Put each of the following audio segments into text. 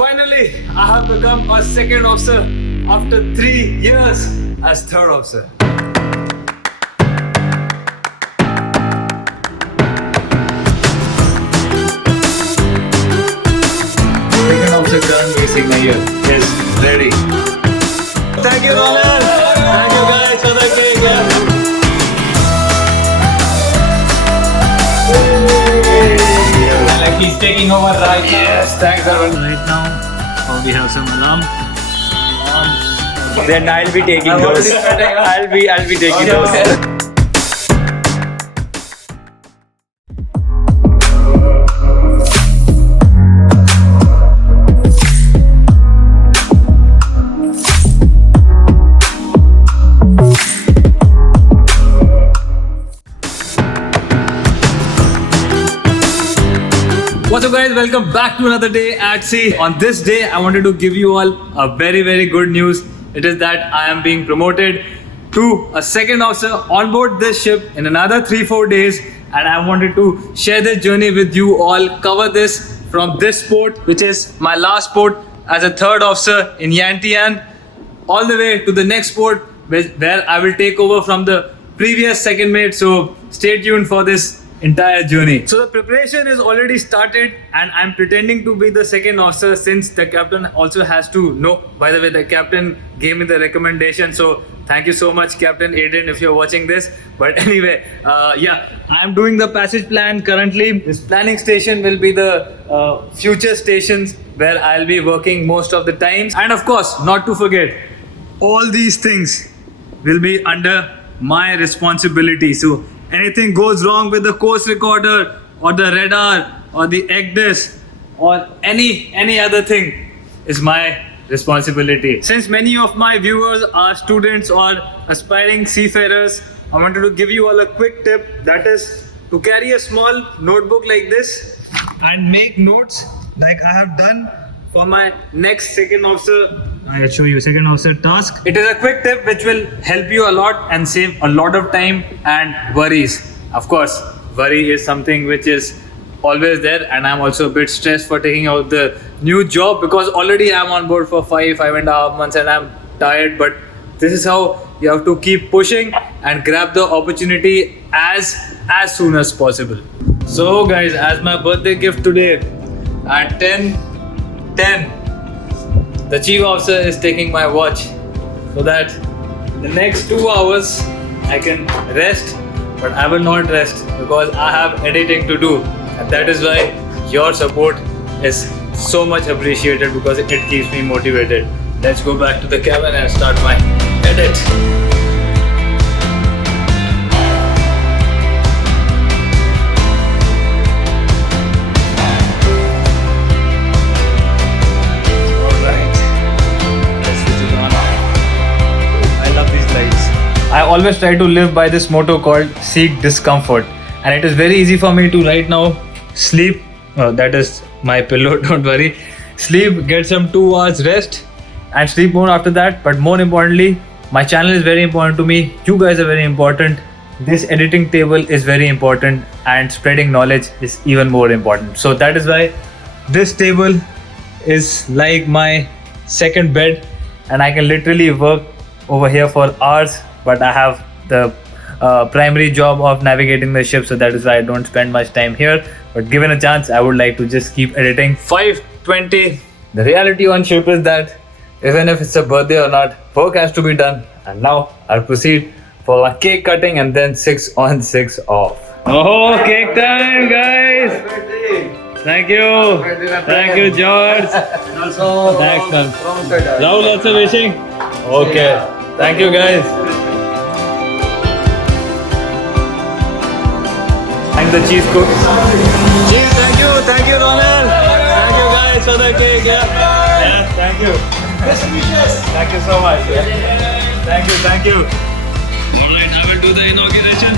Finally, I have become a second officer after 3 years as third officer. Second officer Karanvir Singh Nayyar is ready. Thank you, Ronald. Thank you guys for the cake. Like he's taking over right now. Yes, thanks everyone. Right now, we have some alarm. Then I'll be taking those. I'll be taking those. What's up guys, welcome back to another day at sea. On this day, I wanted to give you all a very good news. It is that I am being promoted to a second officer on board this ship in another 3-4 days, and I wanted to share this journey with you all, cover this from this port, which is my last port as a third officer in Yantian, all the way to the next port where I will take over from the previous second mate. So stay tuned for this entire journey. So the preparation is already started and I'm pretending to be the second officer since the captain also has to know. By the way, the captain gave me the recommendation, so thank you so much, Captain Aiden, if you're watching this. But anyway, yeah, I'm doing the passage plan currently. This planning station will be the future stations where I'll be working most of the times. And of course, not to forget, all these things will be under my responsibility. So anything goes wrong with the course recorder or the radar or the ECDIS or any other thing is my responsibility. Since many of my viewers are students or aspiring seafarers, I wanted to give you all a quick tip, that is to carry a small notebook like this and make notes like I have done for my next second officer. I'll show you second officer task. It is a quick tip which will help you a lot and save a lot of time and worries. Of course, worry is something which is always there, and I'm also a bit stressed for taking out the new job because already I'm on board for 5.5 months and I'm tired, but this is how you have to keep pushing and grab the opportunity as soon as possible. So guys, as my birthday gift today at 10:10, the chief officer is taking my watch so that the next 2 hours I can rest, but I will not rest because I have editing to do, and that is why your support is so much appreciated because it keeps me motivated. Let's go back to the cabin and start my edit. I always try to live by this motto called seek discomfort, and it is very easy for me to right now sleep. That is my pillow, don't worry. Sleep, get some 2 hours rest and sleep more after that. But more importantly, my channel is very important to me. You guys are very important. This editing table is very important, and spreading knowledge is even more important. So that is why this table is like my second bed, and I can literally work over here for hours. But I have the primary job of navigating the ship, so that is why I don't spend much time here. But given a chance, I would like to just keep editing. 5:20. The reality on ship is that even if it's a birthday or not, work has to be done. And now I'll proceed for my cake cutting and then 6 on 6 off. Oh, cake time, guys! Thank you. Thank you, George. Thanks, man. Rahul also wishing. Okay. Thank you, guys. Thank the chief cook. Chief, thank you, Ronald. Thank you guys for the cake. Yeah, thank you. Best wishes. Thank you so much. Yeah. Thank you. Alright, I will do the inauguration.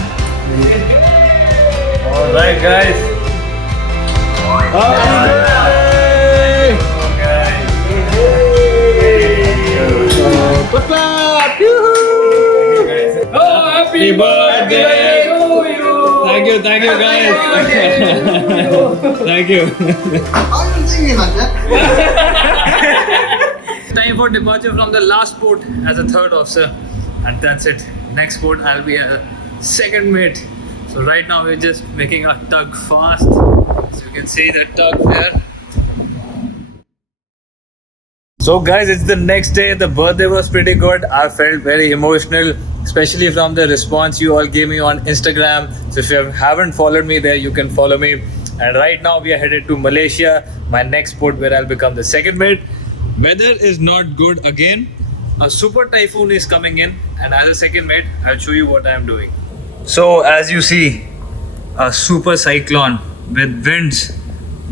Alright, guys. Happy birthday! Oh, happy birthday to you! Thank you guys. Thank you. How are you singing like that? time for departure from the last port as a third officer, and that's it. Next port I'll be a second mate. So right now we're just making our tug fast. So you can see the tug there. So guys, it's the next day. The birthday was pretty good. I felt very emotional, especially from the response you all gave me on Instagram. So if you haven't followed me there, you can follow me. And right now we are headed to Malaysia, my next port where I'll become the second mate. Weather is not good again. A super typhoon is coming in, and as a second mate, I'll show you what I'm doing. So as you see, a super cyclone with winds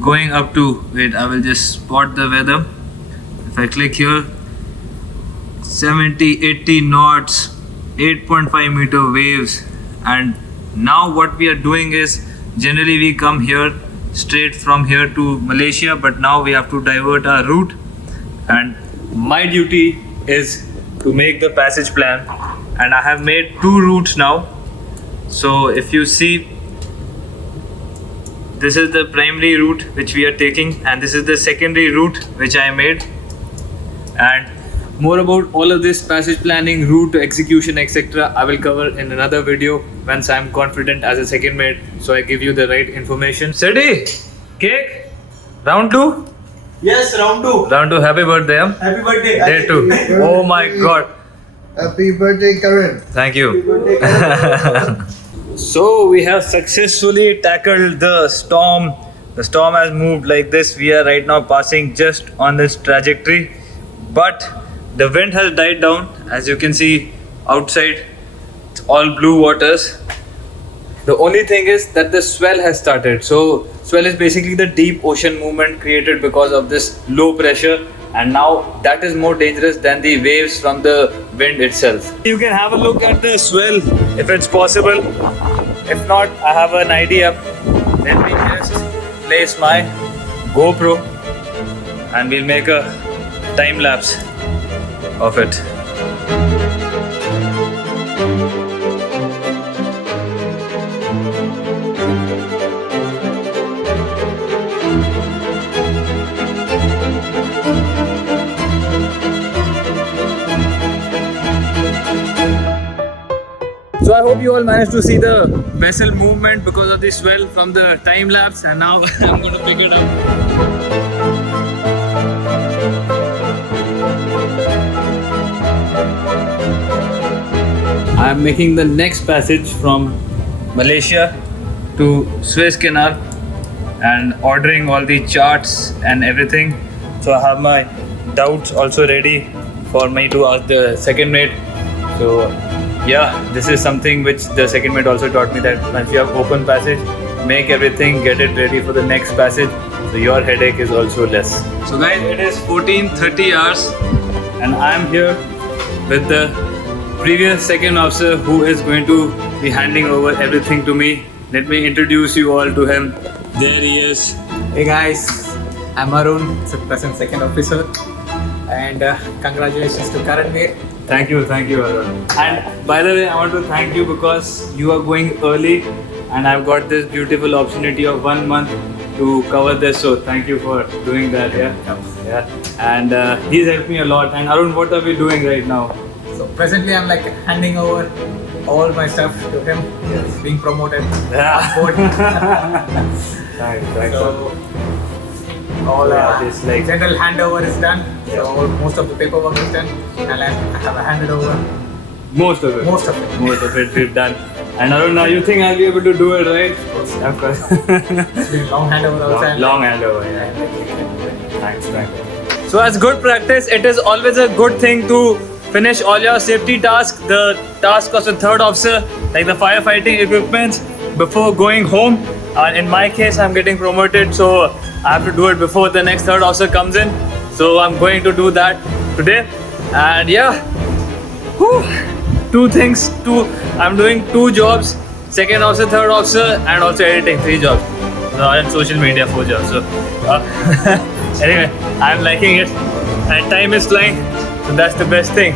going up to, wait, I will just spot the weather. If I click here, 70, 80 knots, 8.5 meter waves. And now what we are doing is, generally we come here straight from here to Malaysia, but now we have to divert our route, and my duty is to make the passage plan, and I have made 2 routes now. So if you see, this is the primary route which we are taking, and this is the secondary route which I made. And more about all of this passage planning, route execution, etc. I will cover in another video once I am confident as a second mate, so I give you the right information. Steady, cake, round 2. Yes, round 2. Round 2. Happy birthday. Huh? Happy birthday. Day 2. Oh my God. Happy birthday, Karan. Thank you. So we have successfully tackled the storm. The storm has moved like this. We are right now passing just on this trajectory, but the wind has died down. As you can see outside, it's all blue waters. The only thing is that the swell has started. So swell is basically the deep ocean movement created because of this low pressure, and now that is more dangerous than the waves from the wind itself. You can have a look at the swell if it's possible. If not, I have an idea. Let me just place my GoPro and we'll make a time lapse of it. So I hope you all managed to see the vessel movement because of the swell from the time lapse, and now I'm going to pick it up. I am making the next passage from Malaysia to Suez Canal and ordering all the charts and everything. So I have my doubts also ready for me to ask the second mate. So yeah, this is something which the second mate also taught me, that once you have open passage, make everything, get it ready for the next passage, so your headache is also less. So guys, it is 14:30 hours and I am here with the previous second officer who is going to be handing over everything to me. Let me introduce you all to him. There he is. Hey guys, I'm Arun, present second officer, and congratulations to Karanvir. Thank you, Arun. And by the way, I want to thank you because you are going early and I've got this beautiful opportunity of 1 month to cover this. So thank you for doing that. Yeah. And he's helped me a lot. And Arun, what are we doing right now? So presently I'm like handing over all my stuff to him. He's being promoted Yeah. on board. Thanks. So all this like general handover is done. Yeah. So most of the paperwork is done, and I have handed over most of it. most of it. Most of it we've done. And Arun, now you think I'll be able to do it, right? Of course. It's been long handover also. Long handover, yeah. Thanks. So as good practice, it is always a good thing to finish all your safety tasks, the task of the third officer, like the firefighting equipment, before going home. In my case, I'm getting promoted, so I have to do it before the next third officer comes in. So I'm going to do that today. And yeah, two things. I'm doing 2 jobs: second officer, third officer, and also editing, 3 jobs. And social media, 4 jobs. So anyway, I'm liking it, and time is flying. So that's the best thing.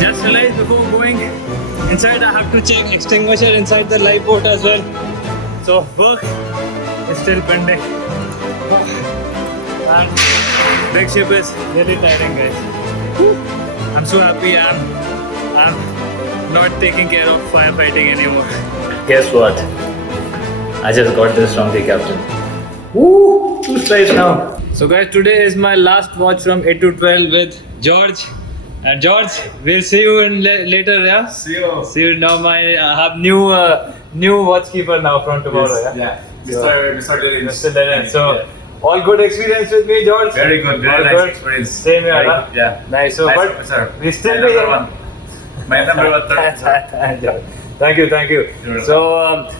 Just realized before going inside, I have to check extinguisher inside the lifeboat as well. So work is still pending. And big ship is really tiring, guys. I'm so happy I'm not taking care of firefighting anymore. Guess what? I just got this from the captain. Woo! 2 stripes now. So guys, today is my last watch from 8 to 12 with George. And George, we'll see you in later, yeah? See you now. I have new watchkeeper now from tomorrow, yeah? Mr. Lilin. So, all good experience with me, George? Very good, very All nice good? experience. Same here, Very huh? good, yeah. Nice. So, Nice but officer. we still My be number one. My number one third, sir. Thank you. You're So,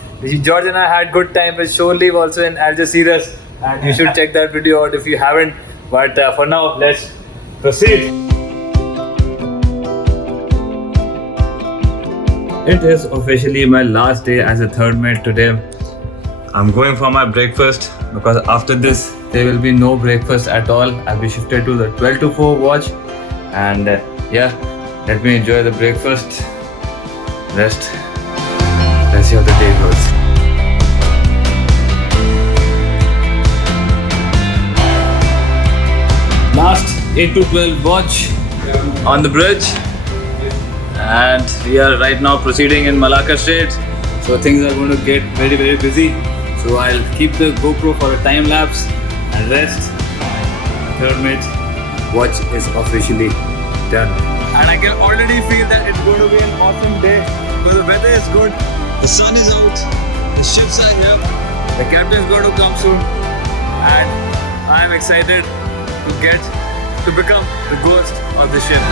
George and I had good time with Shore Leave also in Algeciras, and you should check that video out if you haven't. But for now, let's proceed. It is officially my last day as a third mate today. I'm going for my breakfast because after this there will be no breakfast at all. I'll be shifted to the 12 to 4 watch, and yeah, let me enjoy the breakfast. Rest. Let's see how the day goes. Last 8 to 12 watch on the bridge, and we are right now proceeding in Malacca Strait. So things are going to get very busy. So I'll keep the GoPro for a time lapse and rest. Third mate watch is officially done. And I can already feel that it's going to be an awesome day because the weather is good, the sun is out, the ships are here, the captain is going to come soon, and I'm excited to become the ghost of the ship.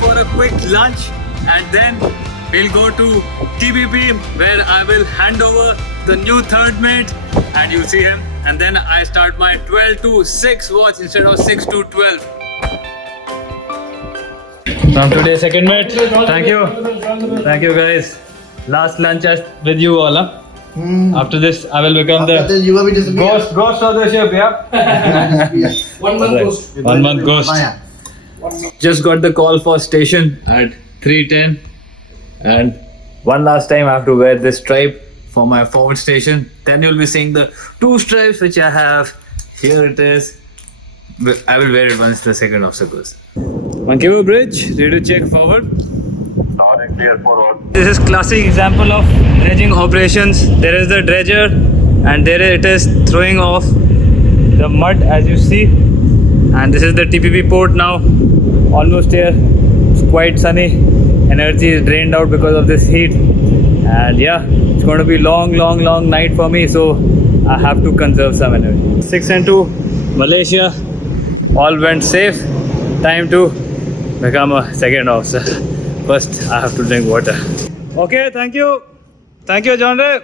For a quick lunch, and then we'll go to TBP where I will hand over the new third mate and you'll see him, and then I start my 12 to 6 watch instead of 6 to 12. From today second mate. Thank you guys. Last lunch with you all, huh? After this I will become After this, you will be disappeared. ghost of the ship, yeah? 1 month ghost. 1 month ghost. Just got the call for station at 3:10, and one last time I have to wear this stripe for my forward station. Then you'll be seeing the 2 stripes which I have. Here it is. I will wear it once the second officer goes. Vancouver Bridge, ready to check forward. Clear forward. This is classic example of dredging operations. There is the dredger, and there it is throwing off the mud as you see. And this is the TPP port now, almost here. It's quite sunny. Energy is drained out because of this heat, and yeah, it's going to be long night for me, so I have to conserve some energy. 6 and 2, Malaysia, all went safe. Time to become a second officer. First, I have to drink water. Okay, thank you, John Ray.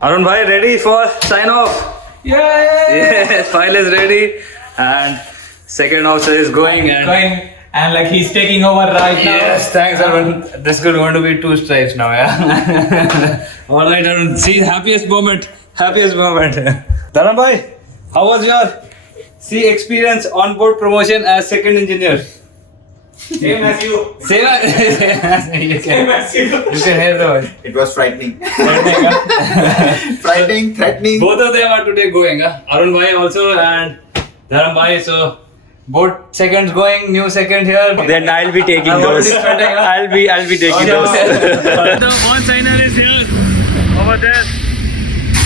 Arun bhai, ready for sign off? Yes, file is ready, and second officer is going, and like he's taking over right now. yes, thanks Arun. This is going to be 2 stripes now, yeah. All right, Arun. See, happiest moment. Dharan bhai, how was your experience on board promotion as second engineer? Same as you. Same as you. You can hear the voice. It was frightening. Frightening, threatening. Both of them are today going, huh? Arun bhai also and Dharam bhai. So both seconds going, new second here. Then I'll be taking I'm those. already spending, huh? I'll be taking those. The one signer is here, over there,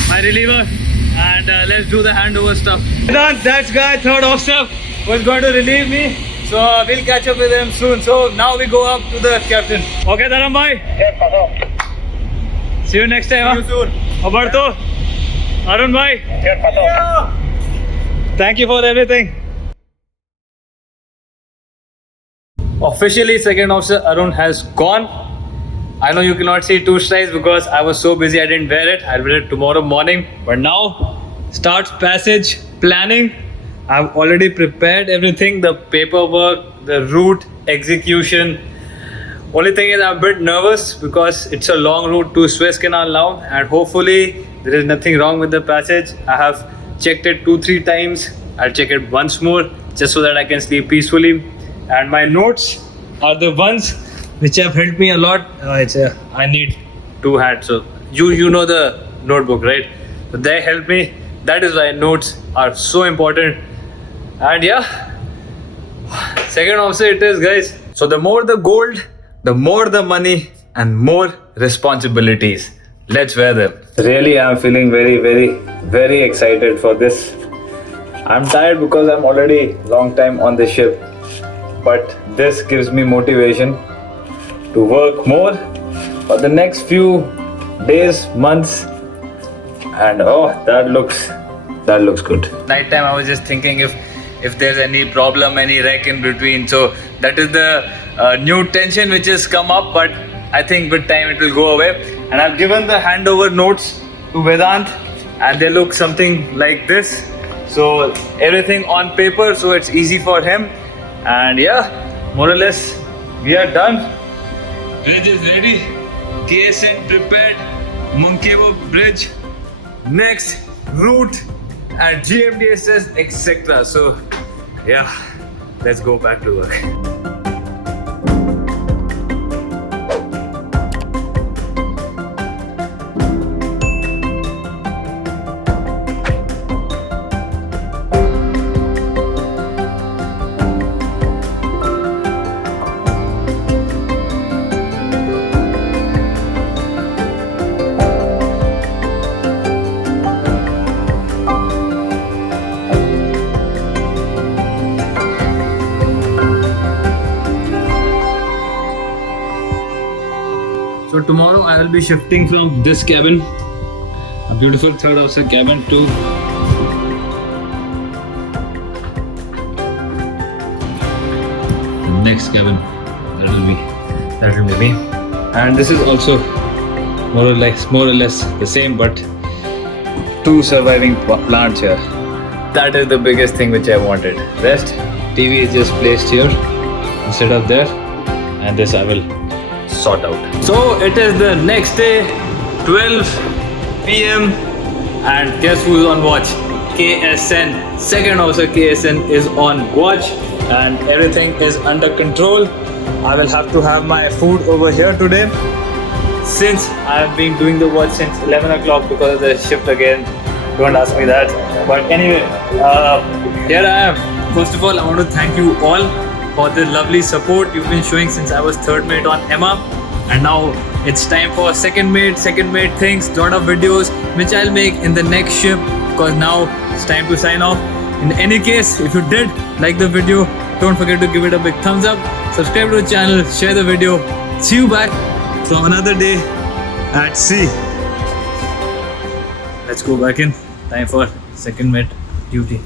my reliever, and let's do the handover stuff. That guy, third officer, was going to relieve me, so we'll catch up with him soon. So now we go up to the captain. Okay, Dharam bhai? See you next time. See you soon. Roberto, Arun bhai? Thank you for everything. Officially, second officer Arun has gone. I know you cannot see 2 stripes because I was so busy I didn't wear it. I'll wear it tomorrow morning. But now starts passage planning. I've already prepared everything, the paperwork, the route, execution. Only thing is I'm a bit nervous because it's a long route to Suez Canal now, and hopefully there is nothing wrong with the passage. I have checked it 2-3 times I'll check it once more just so that I can sleep peacefully. And my notes are the ones which have helped me a lot. I need two hats, so you know the notebook, right? So they help me. That is why notes are so important. And yeah, second officer it is, guys. So the more the gold, the more the money, and more responsibilities. Let's wear them. Really, I'm feeling very, very, very excited for this. I'm tired because I'm already long time on the ship, but this gives me motivation to work more for the next few days, months, and oh, that looks good. Night time, I was just thinking if there's any problem, any wreck in between. So that is the new tension which has come up, but I think with time it will go away. And I've given the handover notes to Vedant, and they look something like this. So everything on paper, so it's easy for him. And yeah, more or less we are done. Bridge is ready. KSN prepared. Munkevo bridge. Next route and GMDSS, etc. So yeah, let's go back to work. So tomorrow I will be shifting from this cabin, a beautiful third officer cabin, to next cabin. That will be me. And this is also more or less the same, but two surviving plants here. That is the biggest thing which I wanted. Rest, TV is just placed here instead of there, and this I will sort out. So it is the next day, 12 p.m. and guess who's on watch? KSN. Second officer KSN is on watch and everything is under control. I will have to have my food over here today since I have been doing the watch since 11 o'clock because of the shift again. Don't ask me that. But anyway, here I am. First of all, I want to thank you all for the lovely support you've been showing since I was third mate on Emma, and now it's time for second mate things, lot of videos which I'll make in the next ship because now it's time to sign off. In any case, if you did like the video, don't forget to give it a big thumbs up, subscribe to the channel, share the video. See you back for another day at sea. Let's go back in. Time for second mate duty.